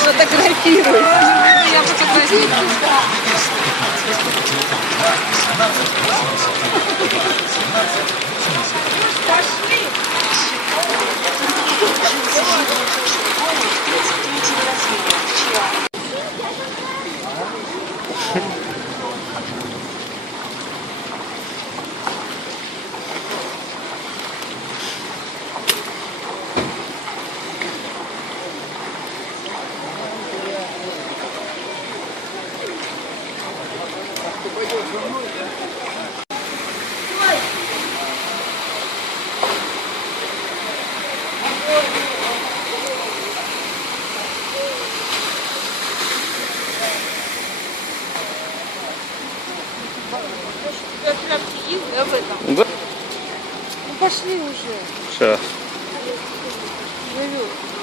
Сфотографируй. Я фотографирую. Пошли. У тебя тряпки есть, да, в этом? Да. Ну пошли уже. Сейчас. Живет.